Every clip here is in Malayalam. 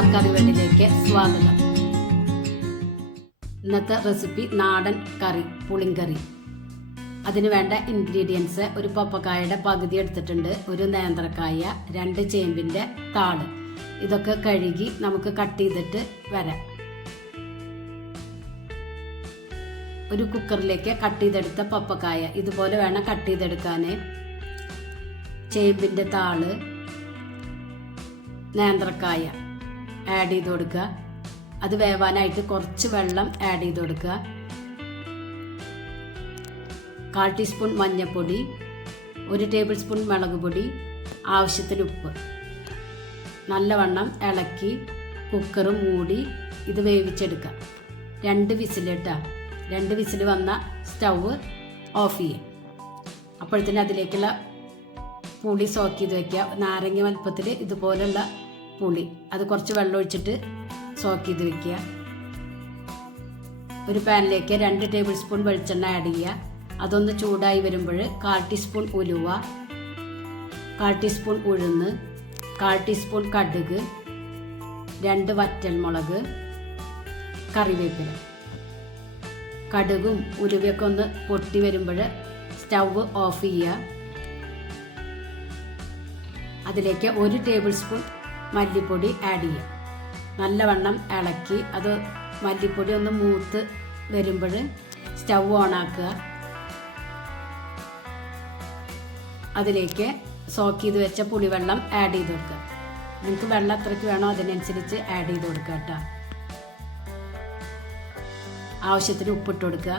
മലബാർ കറിവേണ്ടിലേക്ക് സ്വാഗതം. ഇന്നത്തെ റെസിപ്പി നാടൻ കറി, പുളിങ്കറി. അതിന് വേണ്ട ഇൻഗ്രീഡിയൻസ്: ഒരു പപ്പക്കായയുടെ പകുതി എടുത്തിട്ടുണ്ട്, ഒരു നേന്ത്രക്കായ, 2 ചേമ്പിൻ്റെ താള്. ഇതൊക്കെ കഴുകി നമുക്ക് കട്ട് ചെയ്തിട്ട് വരാം. ഒരു കുക്കറിലേക്ക് കട്ട് ചെയ്തെടുത്ത പപ്പക്കായ ഇതുപോലെ വേണം കട്ട് ചെയ്തെടുക്കാൻ. ചേമ്പിൻ്റെ താള്, നേന്ത്രക്കായ ആഡ് ചെയ്ത് കൊടുക്കുക. അത് വേവാനായിട്ട് കുറച്ച് വെള്ളം ആഡ് ചെയ്ത് കൊടുക്കുക. 1/4 ടീസ്പൂൺ മഞ്ഞൾപ്പൊടി, 1 ടേബിൾ സ്പൂൺ മുളക് പൊടി, ആവശ്യത്തിന് ഉപ്പ്. നല്ലവണ്ണം ഇളക്കി കുക്കർ മൂടി ഇത് വേവിച്ചെടുക്കുക. 2 വിസിലിട്ടാ 2 വിസിൽ വന്ന സ്റ്റൗവ് ഓഫ് ചെയ്യുക. അപ്പോഴത്തേന് അതിലേക്കുള്ള പുളി സോക്ക് ചെയ്ത് വയ്ക്കുക. നാരങ്ങ വലുപ്പത്തിൽ ഇതുപോലുള്ള പുളി, അത് കുറച്ച് വെള്ളം ഒഴിച്ചിട്ട് സോക്ക് ചെയ്ത് വയ്ക്കുക. ഒരു പാനിലേക്ക് 2 ടേബിൾ സ്പൂൺ വെളിച്ചെണ്ണ ആഡ് ചെയ്യുക. അതൊന്ന് ചൂടായി വരുമ്പോൾ 1/4 ടീസ്പൂൺ ഉലുവ, 1/4 ടീസ്പൂൺ ഉഴുന്ന്, 1/4 ടീസ്പൂൺ കടുക്, 2 വറ്റൽമുളക്, കറിവേപ്പില. കടുകും ഉലുവയൊക്കെ ഒന്ന് പൊട്ടി വരുമ്പോൾ സ്റ്റൗവ് ഓഫ് ചെയ്യുക. അതിലേക്ക് 1 ടേബിൾ സ്പൂൺ മല്ലിപ്പൊടി ആഡ് ചെയ്യുക. നല്ലവണ്ണം ഇളക്കി അത് മല്ലിപ്പൊടി ഒന്ന് മൂത്ത് വരുമ്പോൾ സ്റ്റൗവ് ഓണാക്കുക. അതിലേക്ക് സോക്ക് ചെയ്ത് വെച്ച പുളിവെള്ളം ആഡ് ചെയ്ത് കൊടുക്കുക. നിങ്ങൾക്ക് വെള്ളം എത്രയ്ക്ക് വേണോ അതിനനുസരിച്ച് ആഡ് ചെയ്ത് കൊടുക്കുക കേട്ടോ. ആവശ്യത്തിന് ഉപ്പിട്ട് കൊടുക്കുക.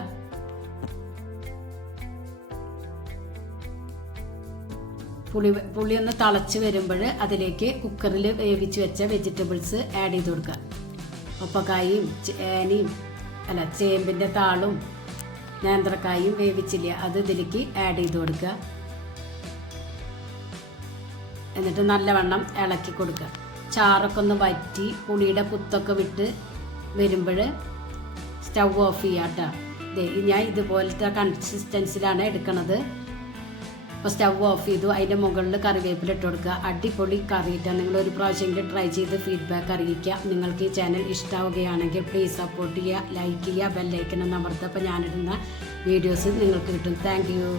പുളി ഒന്ന് തിളച്ച് വരുമ്പോൾ അതിലേക്ക് കുക്കറിൽ വേവിച്ച് വെച്ച വെജിറ്റബിൾസ് ആഡ് ചെയ്ത് കൊടുക്കുക. പപ്പക്കായും ചേമ്പിൻ്റെ താളും നേന്ത്രക്കായും വേവിച്ചില്ല, അത് ഇതിലേക്ക് ആഡ് ചെയ്ത് കൊടുക്കുക. എന്നിട്ട് നല്ലവണ്ണം ഇളക്കി കൊടുക്കുക. ചാറൊക്കെ ഒന്ന് വറ്റി പുളിയുടെ കുത്തൊക്കെ വിട്ട് വരുമ്പോൾ സ്റ്റൗ ഓഫ് ചെയ്യാം കേട്ടോ. ഞാൻ ഇതുപോലത്തെ കൺസിസ്റ്റൻസിലാണ് എടുക്കുന്നത്. അപ്പോൾ സ്റ്റൗ ഓഫ് ചെയ്തു. അതിൻ്റെ മുകളിൽ കറിവേപ്പില ഇട്ട് കൊടുക്കുക. അടിപൊളി കറിയിട്ടാണ്. നിങ്ങൾ ഒരു പ്രാവശ്യമെങ്കിലും ട്രൈ ചെയ്ത് ഫീഡ്ബാക്ക് അറിയിക്കുക. നിങ്ങൾക്ക് ഈ ചാനൽ ഇഷ്ടമാവുകയാണെങ്കിൽ പ്ലീസ് സപ്പോർട്ട് ചെയ്യുക, ലൈക്ക് ചെയ്യുക, ബെല്ലൈക്കൺ ഒന്ന് അമർത്തുക. അപ്പോൾ ഞാനിടുന്ന വീഡിയോസ് നിങ്ങൾക്ക് കിട്ടും. Thank you.